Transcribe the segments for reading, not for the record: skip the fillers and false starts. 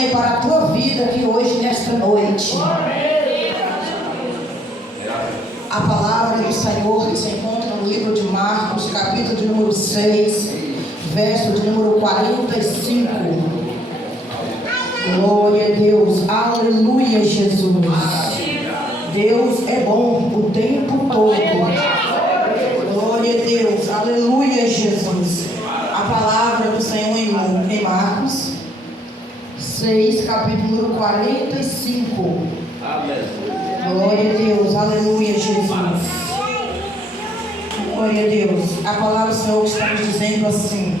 Amém. Para a tua vida aqui hoje, nesta noite. A palavra do Senhor que se encontra no livro de Marcos, capítulo de número 6, verso de número 45. Glória a Deus, aleluia, Jesus. Deus é bom o tempo todo. Glória a Deus, aleluia, Jesus. A palavra do Senhor em Marcos 6, capítulo número 45. Glória a Deus, aleluia, Jesus. Glória a Deus. A palavra do Senhor está nos dizendo assim: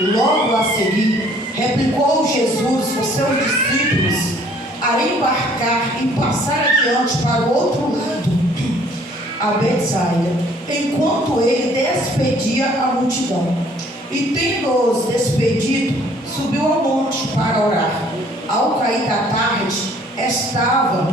logo a seguir, replicou Jesus aos seus discípulos a embarcar e passar adiante para o outro lado, a Betsaida, enquanto ele despedia a multidão. E tendo-os despedido, subiu ao monte para orar. Ao cair da tarde, estava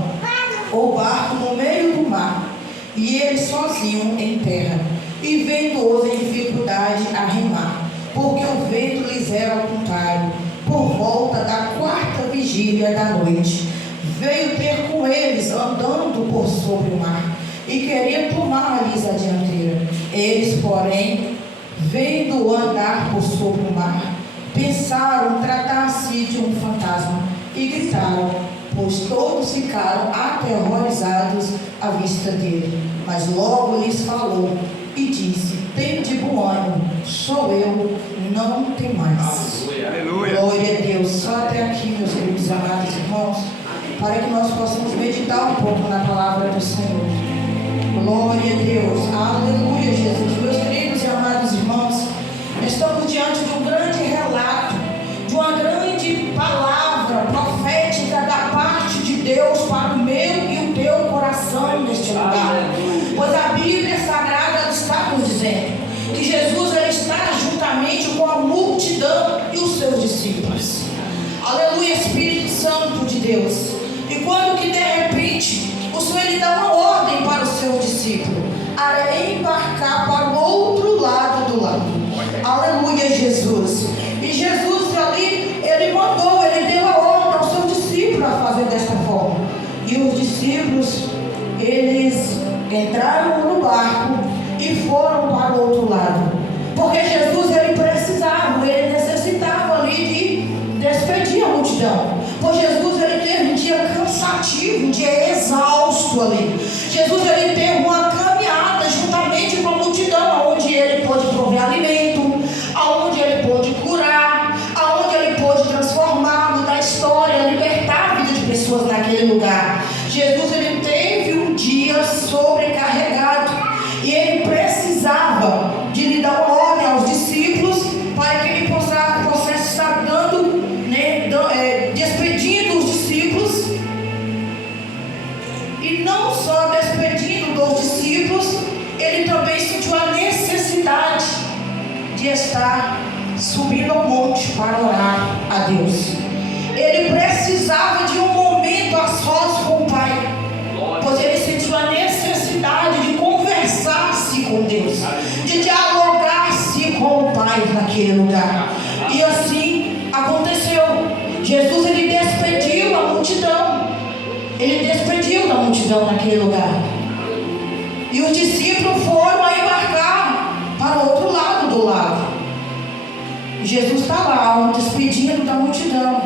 o barco no meio do mar, e ele sozinho em terra, e vendo-os em dificuldade a remar, porque o vento lhes era ao contrário. Por volta da quarta vigília da noite, veio ter com eles andando por sobre o mar, e queria tomar-lhes a dianteira. Eles, porém, vendo-o andar por sobre o mar, pensaram tratar-se de um fantasma, e gritaram, pois todos ficaram aterrorizados à vista dele. Mas logo lhes falou e disse: tende bom ânimo, sou eu, não temais. Aleluia. Glória a Deus. Só até aqui, meus queridos amados irmãos, para que nós possamos meditar um pouco na palavra do Senhor. Glória a Deus, aleluia, Jesus. Meus queridos e amados irmãos, estamos diante de um grande relato, de uma grande palavra profética da parte de Deus para o meu e o teu coração neste lugar. Pois a Bíblia Sagrada está nos dizendo que Jesus ele está juntamente com a multidão e os seus discípulos. Aleluia, Espírito Santo de Deus. E quando que de repente o Senhor ele dá uma ordem para o seu discípulo a embarcar para o outro lado do lago. Aleluia, Jesus. E Jesus ali, ele mandou, ele deu a ordem ao seu discípulo a fazer desta forma. E os discípulos, eles entraram no barco e foram para o outro lado. Porque Jesus, ele precisava, ele necessitava ali de despedir a multidão. Pois Jesus, ele teve um dia cansativo, um dia exausto ali. Jesus, ele teve uma caminhada juntamente com a multidão, onde ele pôde prover alimento, aonde ele pôde curar, aonde ele pôde transformar, mudar a história, libertar a vida de pessoas naquele lugar. Jesus, ele teve um dia sobrecarregado e ele precisava de lhe dar uma ordem aos discípulos para que ele possa estar dando, despedindo os discípulos, e não só despedindo dos discípulos, ele também sentiu a necessidade de estar subindo ao monte para orar a Deus. Ele precisava de um momento a sós com o Pai, pois ele sentiu a necessidade de conversar-se com Deus, de dialogar-se com o Pai naquele lugar. E assim aconteceu. Jesus ele despediu a multidão, ele despediu da multidão naquele lugar, e os discípulos foram a embarcar para o outro lado do lago. Jesus está lá, despedindo da multidão.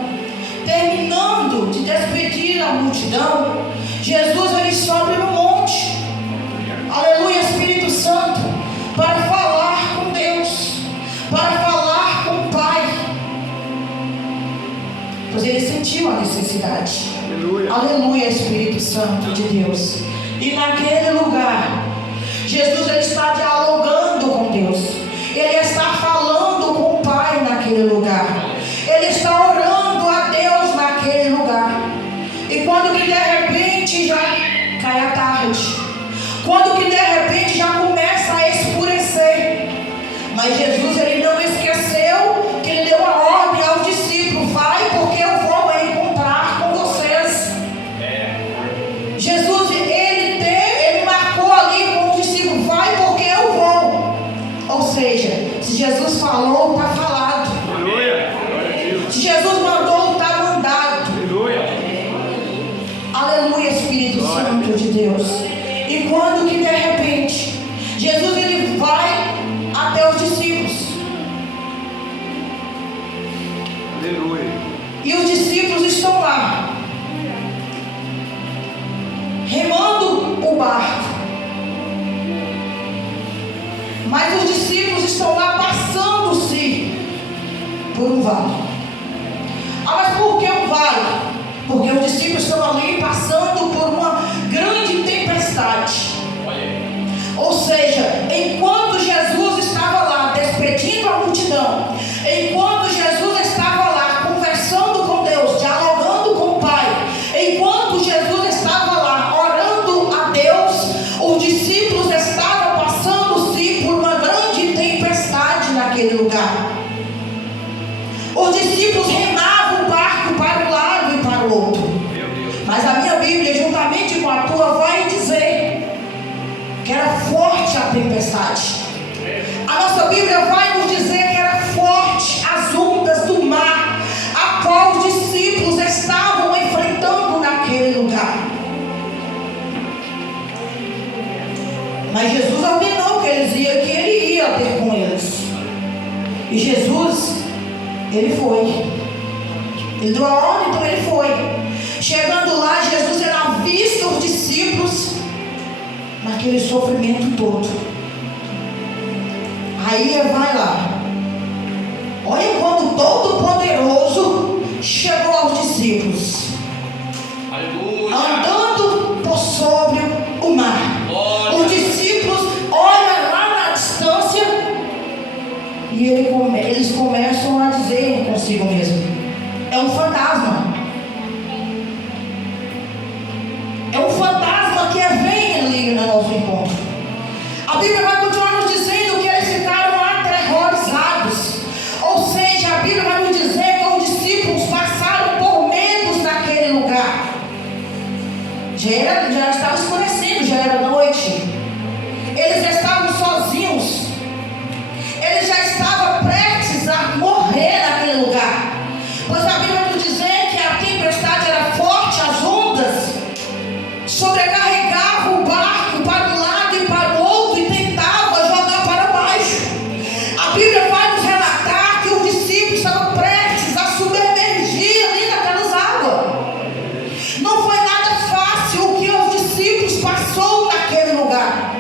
Terminando de despedir a multidão, Jesus ele sobe no monte, aleluia, Espírito Santo, para falar com Deus, para falar com o Pai, pois ele sentiu a necessidade. Aleluia, Espírito Santo de Deus. E naquele lugar, Jesus ele está dialogando com Deus, ele está falando com o Pai naquele lugar, ele está orando a Deus naquele lugar. E quando que de repente já cai a tarde, quando que de repente já começa a escurecer, mas Jesus ele não esqueceu que ele deu a ordem aos discípulos: vai, porque eu vou encontrar com vocês. Jesus ele marcou ali com os discípulos: vai, porque eu vou. Ou E os discípulos estão lá, remando o barco. Mas os discípulos estão lá passando-se por um vale. Mas por que um vale? Porque os discípulos estão ali passando por uma grande tempestade. Ou seja, enquanto Jesus estava lá despedindo a multidão, enquanto Jesus estava lá conversando com Deus, dialogando com o Pai, enquanto Jesus estava lá orando a Deus, os discípulos estavam passando-se por uma grande tempestade naquele lugar. Os discípulos remavam o barco para um lado e para o outro. Mas a minha Bíblia, juntamente com a tua, vai dizer que era forte a tempestade. A nossa Bíblia vai nos dizer que era forte as ondas do mar, a qual os discípulos estavam enfrentando naquele lugar. Mas Jesus ordenou que ele ia ter com eles. E Jesus, ele foi. Ele deu a ordem, então ele foi. Chegando lá, Jesus era visto os discípulos naquele sofrimento todo. Aí vai lá. Olha quando Todo-Poderoso chegou aos discípulos. Aleluia. Andando por sobre o mar. Glória. Os discípulos olham lá na distância e eles começam a dizer consigo mesmo: é um fantasma. É um fantasma que vem ali no nosso encontro. A Bíblia vai continuar nos dizendo que eles ficaram aterrorizados. Ou seja, a Bíblia vai nos dizer que os discípulos passaram por medos naquele lugar. Já estava escurecendo, já era noite. Eles estavam sozinhos. Eles já estavam prestes a morrer naquele lugar. Pois a Bíblia vai nos dizer que a tempestade era forte, as ondas sobrecarregavam o barco para um lado e para o outro e tentava jogar para baixo. A Bíblia vai nos relatar que os discípulos estavam prestes a submergir ali naquelas águas. Não foi nada fácil o que os discípulos passou naquele lugar.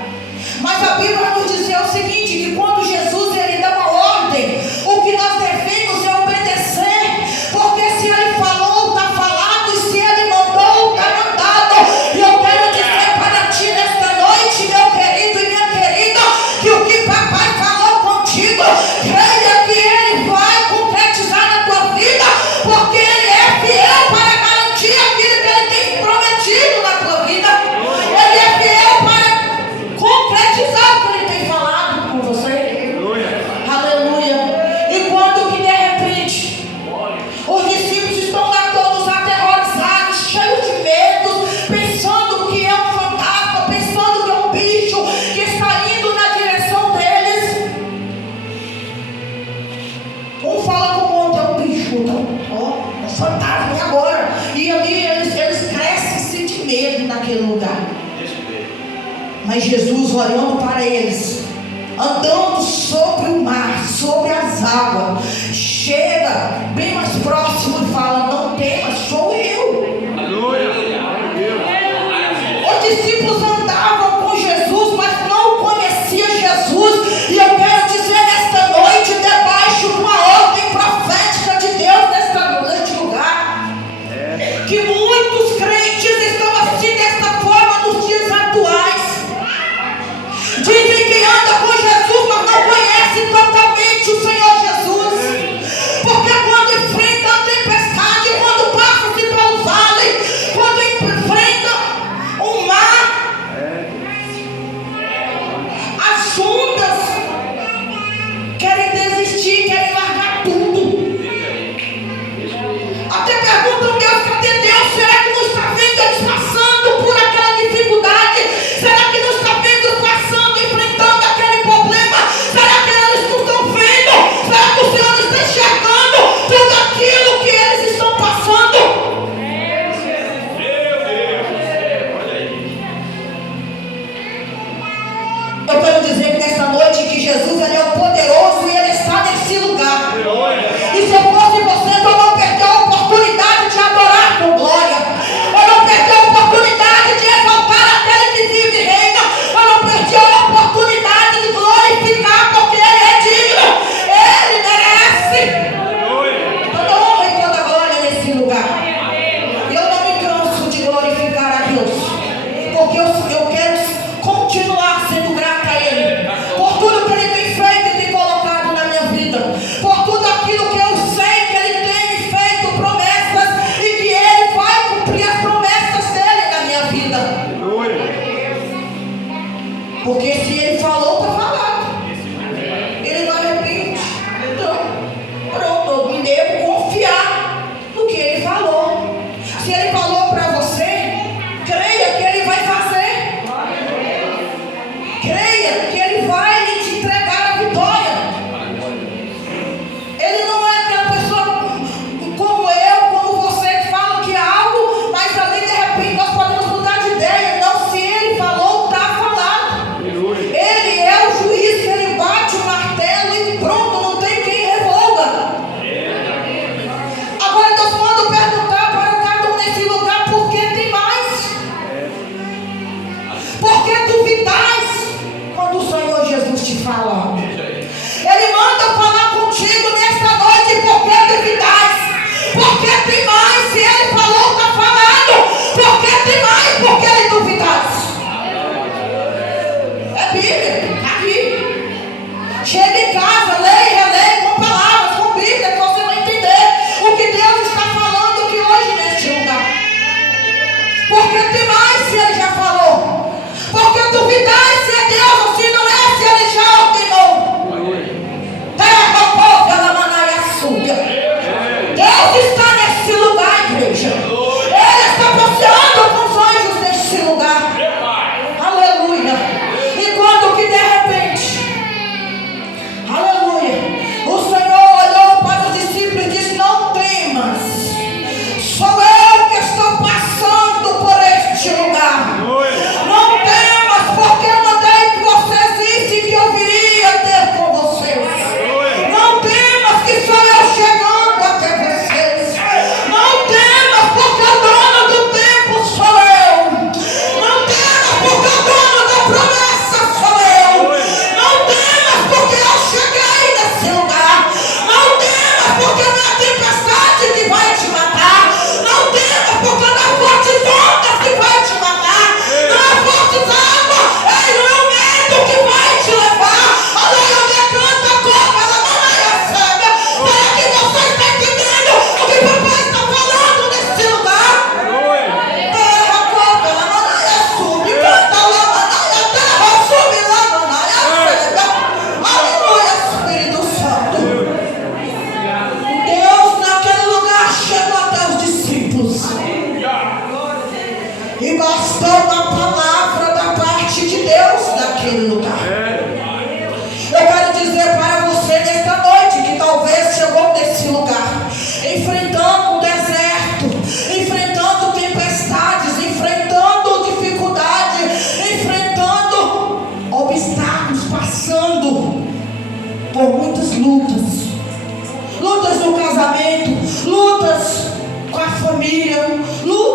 Mas a Bíblia vai nos dizer o seguinte, que quando Jesus ele dá uma ordem, o que nós devemos é obedecer, porque se ele falou, está falado, e se ele mandou, está mandado. E eu quero dizer para ti nesta noite, meu querido e minha querida, que o que papai falou contigo, creia que ele vai concretizar na tua vida, porque ele é fiel para garantir aquilo que ele tem prometido na tua vida. Ele é fiel para concretizar o que ele tem falado com você. Aleluia. E quando que de repente os discípulos estão lá todos aterrorizados, cheios de medo, pensando que é um fantasma, pensando que é um bicho que está indo na direção deles. Um fala com o outro: é um bicho, é um fantasma, e agora? E ali eles crescem de medo naquele lugar. Mas Jesus, olhando para eles, andando sobre o mar, sobre as águas, chega bem mais próximo e fala: não temas, sou eu. Aleluia. Os discípulos andavam com Jesus, mas não conheciam Jesus. E eu quero dizer nesta noite, debaixo de uma ordem profética de Deus neste lugar, que muitos crentes estão assim desta forma nos dias atuais. Dizem que anda com Jesus, mas não conhece totalmente o Senhor Jesus. Porque quando enfrenta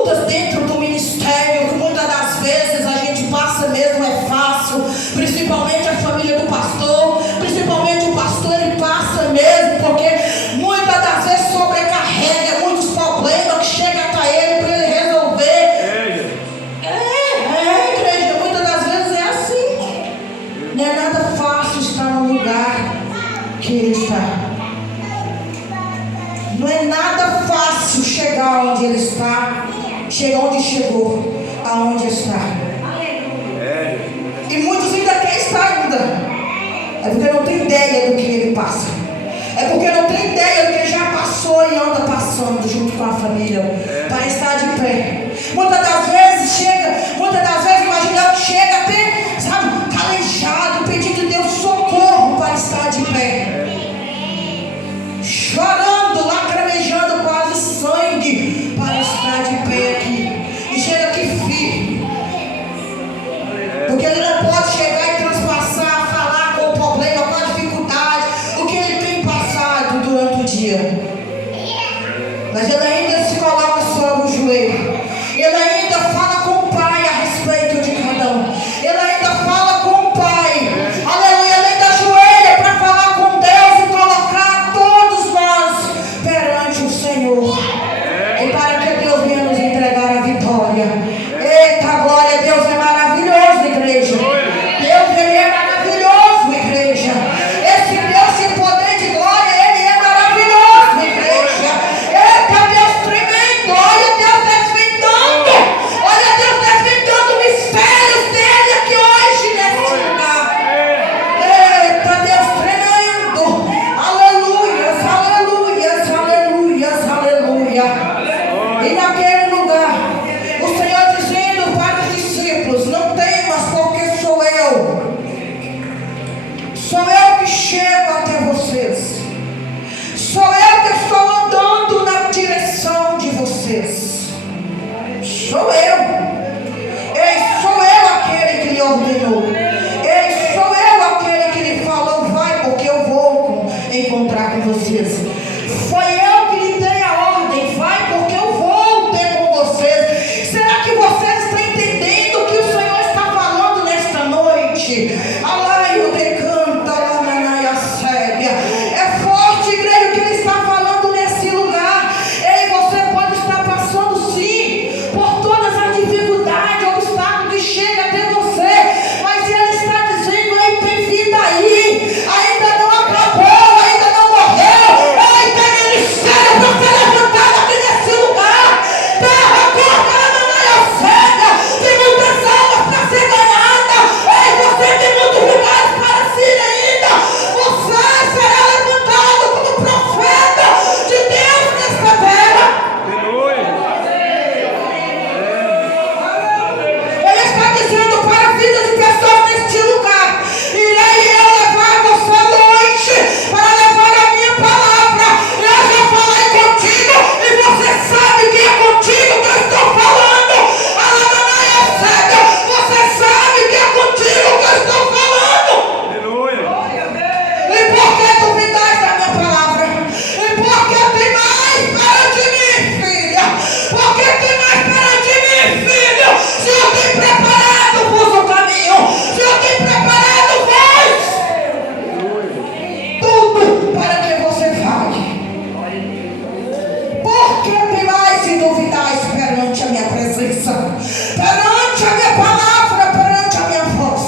lutas dentro do ministério, que muitas das vezes a gente passa mesmo, é fácil, principalmente a família do pastor, principalmente o pastor, ele passa mesmo, porque muitas das vezes sobrecarrega muitos problemas que chegam até ele para ele resolver. Igreja, muitas das vezes é assim. Não é nada fácil estar no lugar que ele está. Não é nada fácil chegar onde ele está, chegar onde chegou, aonde está. E muitos ainda querem estar ainda. É porque não tem ideia do que ele passa. É porque não tem ideia do que já passou e anda passando junto com a família para estar de pé. Muitas das vezes imaginando que chega até, sabe, calejado, pedindo a Deus socorro para estar de pé. Chorando, lacrimejando quase sangue para estar de pé aqui. E chega aqui firme. Porque ele não pode chegar e transpassar, falar com o problema, com a dificuldade, o que ele tem passado durante o dia. Mas ele ainda se coloca sobre o joelho. Ele ainda fala com o Pai a respeito de cada um. Ele ainda fala com o Pai. Aleluia, ele ainda ajoelha para falar com Deus e colocar todos nós perante o Senhor. E para que Deus venha nos entregar a vitória. Eita glória, Deus é maravilhoso, igreja. Deus, ele é maravilhoso, igreja. Esse Deus sem poder de glória, ele é maravilhoso, igreja. Eita Deus tremendo, olha Deus desvendando. Olha Deus desvendando mistérios dele aqui hoje nesse lugar. Eita Deus tremendo. Aleluias, aleluias, aleluias, aleluia. E naquele lugar, o Senhor dizendo para os discípulos: não temas, porque sou eu. Sou eu que chego até vocês. Sou eu que estou andando na direção de vocês. Sou eu. Ei, sou eu aquele que lhe ordenou. Ei, sou eu aquele que lhe falou: vai, porque eu vou encontrar com vocês. Foi eu que lhe dei a ordem: vai, porque eu vou ter com vocês. Será que vocês estão entendendo o que o Senhor está falando nesta noite? Alaio decanta, lamanaia sébia. É forte, igreja, o que ele está falando nesse lugar. Ei, você pode estar passando sim por todas as dificuldades, obstáculos que chegam até você, mas ele está dizendo: ei, tem vida aí, ainda não acabou, ainda não morreu. Ei, tem ministério para ser levantado aqui nesse lugar. Terra corta, lamanaia sébia. Tem muitas almas para ser ganhada. Ei, você tem muitos lugares para se ir ainda. Você será levantado como profeta de Deus nesta terra. Ele está dizendo para a vida de pessoas neste lugar: irei eu levar você à noite para levar a minha palavra. Eu já falei contigo e você sabe que é contigo que eu estou falando. Aleluia, cega. Você sabe que é contigo que eu estou falando. E por que duvidar da minha palavra? E por que tem mais perante mim, filha? Por que tem mais perante mim, filho? Se eu tenho preparado-vos o caminho, se eu tenho preparado tudo para que você fale. Por que tem mais se duvidais perante a minha presença, perante a minha palavra, perante a minha voz?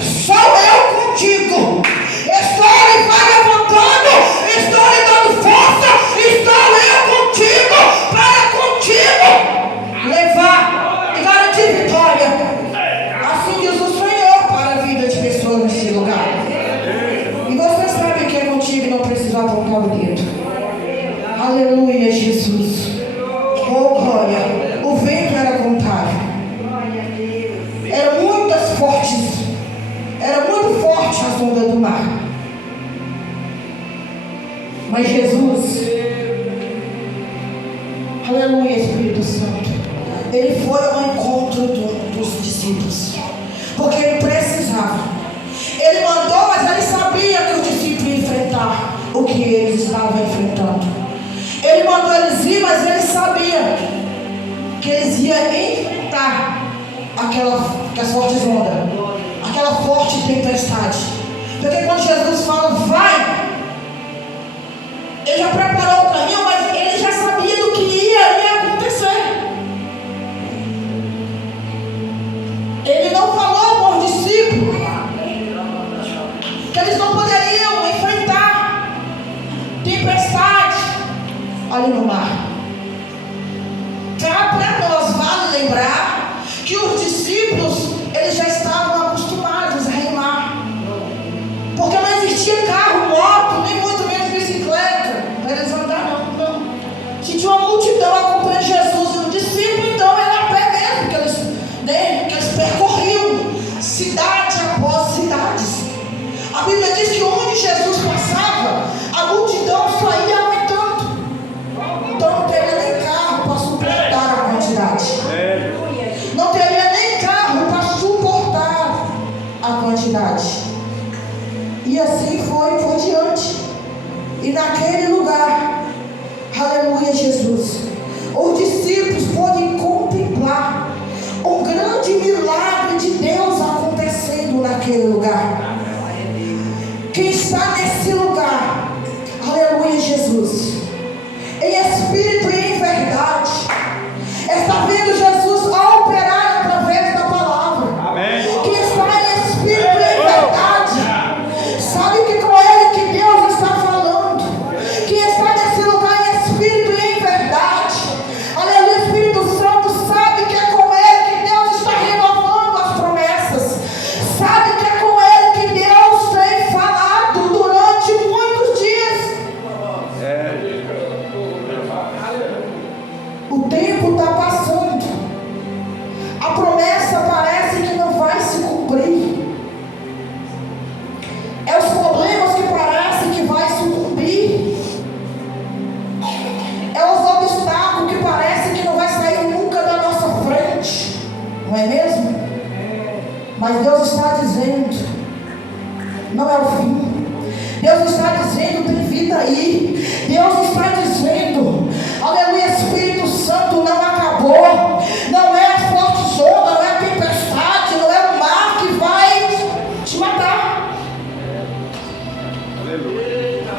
Sou eu contigo. Estou lhe levantando, estou lhe dando força, estou eu contigo, para contigo levar e garantir vitória. Assim diz o Senhor para a vida de pessoas nesse lugar. E você sabe que é contigo e não precisa apontar o dedo. Aleluia, Jesus. Oh, glória. O vento era contrário. Eram muitas fortes. Era muito forte as ondas do mar. Mas Jesus, aleluia, Espírito Santo, ele foi ao encontro dos discípulos, porque ele precisava. Ele mandou, mas ele sabia que os discípulos iam enfrentar o que eles estavam enfrentando. Ele mandou eles ir, mas ele sabia aquelas fortes ondas, aquela forte tempestade. Porque quando Jesus fala, vai, ele já preparou o caminho, mas ele já sabia do que ia acontecer. Ele não falou com os discípulos que eles não poderiam enfrentar tempestade ali no mar. Para nós vale lembrar que os discípulos eles já estavam acostumados a remar, porque não existia carro, moto, nem muito menos bicicleta para eles andar, não. Se tinha uma multidão acompanhando Jesus e o discípulo, então era a pé mesmo que eles percorriam cidade após cidades. A Bíblia diz que onde Jesus passava, a multidão só ia aumentando. Então não teria nem carro para suportar a quantidade. Não teria nem carro para suportar a quantidade. E assim foi por diante. E naquele lugar, aleluia, Jesus, os discípulos podem contemplar um grande milagre de Deus acontecendo naquele lugar. Quem está nesse lugar, aleluia, Jesus, em espírito e em verdade, está vendo Jesus operar através da palavra. Amém. Quem está em espírito e em verdade, sabe que com ele que Deus está falando. Quem está nesse lugar em espírito e em verdade, aleluia, Espírito Santo, sabe que é com ele que Deus está renovando as promessas. Sabe que é com ele que Deus tem falado durante muitos dias. O tempo está passando, a promessa parece que não vai se cumprir. É os problemas que parecem que vai sucumbir. É os obstáculos que parecem que não vai sair nunca da nossa frente. Não é mesmo? Mas Deus está dizendo, não é o fim. Deus está dizendo, tem vida aí. Deus está dizendo, aleluia, Espírito Santo, não acabou. Não é a forte onda, não é a tempestade, não é o mar que vai te matar.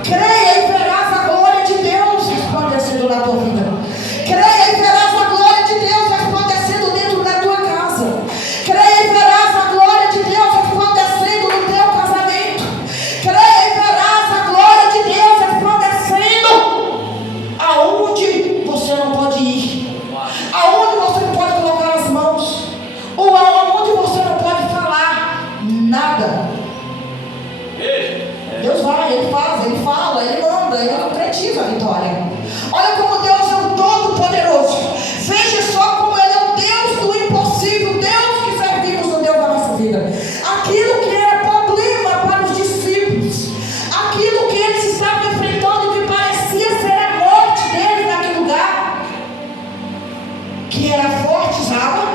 Creia e verás a glória de Deus resplandecendo na tua vida. Creia e verás a glória de Deus resplandecendo dentro da tua casa. Creia e verás a glória de Deus resplandecendo no teu casamento. Creia e verás a glória de Deus resplandecendo aonde você não pode ir, aonde você não pode colocar as mãos, ou aonde você não pode falar nada. Deus vai, Ele faz, Ele fala, Ele manda, Ele concretiza a vitória. Olha como Deus é o Todo-Poderoso. Veja só como Ele é o Deus do impossível, Deus que servimos, o Deus da nossa vida. Aquilo que era problema para os discípulos, aquilo que eles estavam enfrentando, que parecia ser a morte deles naquele lugar, que era fortes água,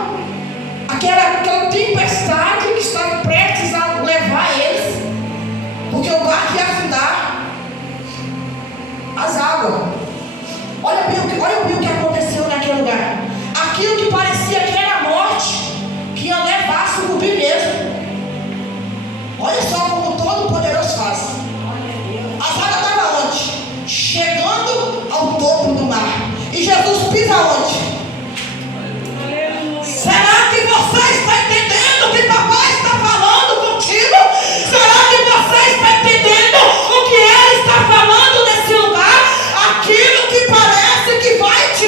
aquela tempestade que estava prestes a levar eles, porque o barco ia afundar as águas. Olha bem o que aconteceu naquele lugar. Aquilo que parecia que era a morte, que ia levar a sucumbir mesmo. Olha só como o Todo-Poderoso faz. As águas estavam onde? Chegando ao topo do mar. E Jesus pisa onde? Será que você está entendendo o que papai está falando contigo? Será que você está entendendo o que ele está falando nesse lugar? Aquilo que parece que vai te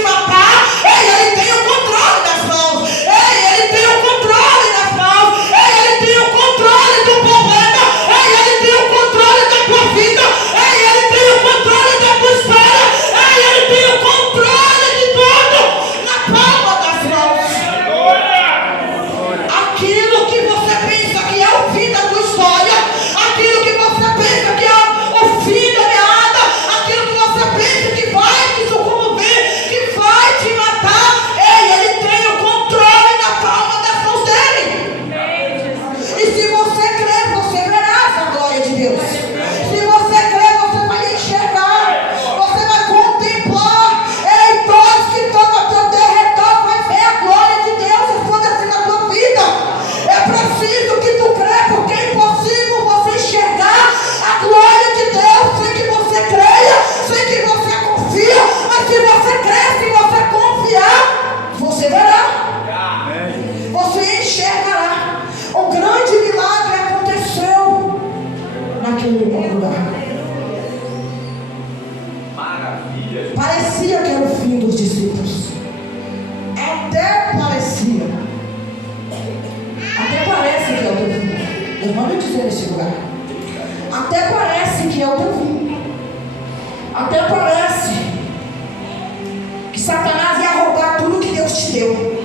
que Satanás ia roubar tudo que Deus te deu.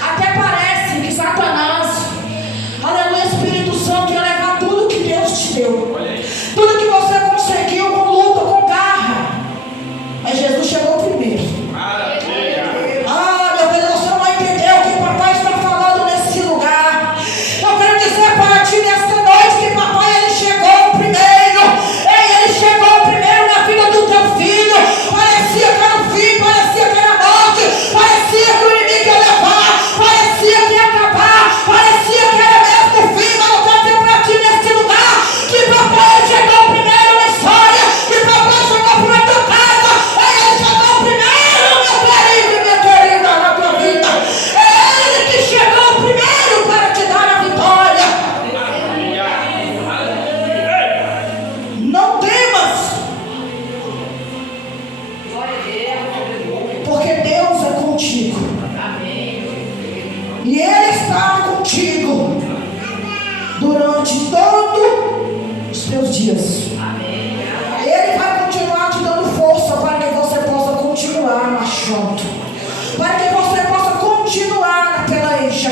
Até parece que Satanás, aleluia, Espírito Santo, ia levar tudo que Deus te deu. Tudo que você conseguiu com luta, com garra. Mas Jesus chegou primeiro. Ah, meu Deus, você não entendeu o que o papai está falando nesse lugar. Eu quero dizer para ti nesta noite que papai, ele chegou primeiro. Ele chegou primeiro na vida do teu filho. Parecia que era o fim, parecia que era a morte, parecia que o inimigo ia levar, parecia que ia acabar, parecia que era mesmo o fim. Mas eu quero dizer para ti neste lugar que papai chegou primeiro na história, que papai chegou primeiro na tua casa. Ele chegou primeiro, meu querido e minha querida, na tua vida. É ele que chegou primeiro para te dar a vitória. Não temas, porque Deus é contigo. E Ele está contigo durante todos os teus dias. Ele vai continuar te dando força para que você possa continuar marchando, para que você possa continuar na peleja.